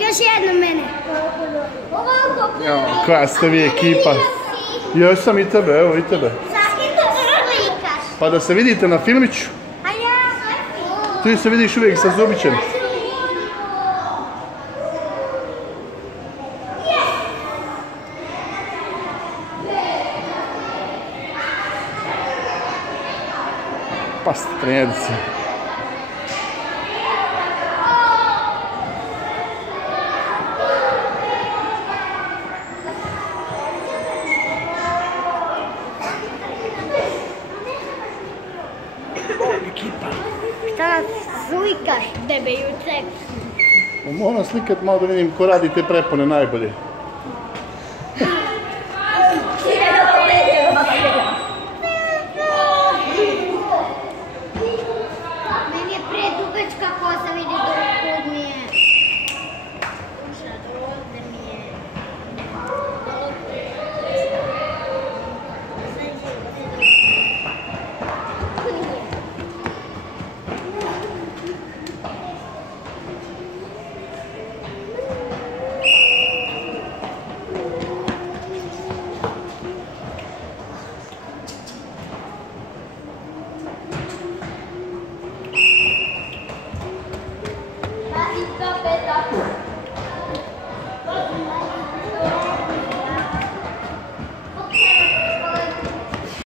Još jedno mene. Koja ste vi ekipa? Još sam i tebe, evo i tebe. Pa da se vidite na filmiću. Ti se vidiš uvijek sa Zubićem. Pa strelci. Šta nas slikaš, debejuce? Moram slikat malo da vidim ko radi te prepone najbolje. Meni je predugačka kosa, vidi dok mi je. Ovdje mi je. Tá,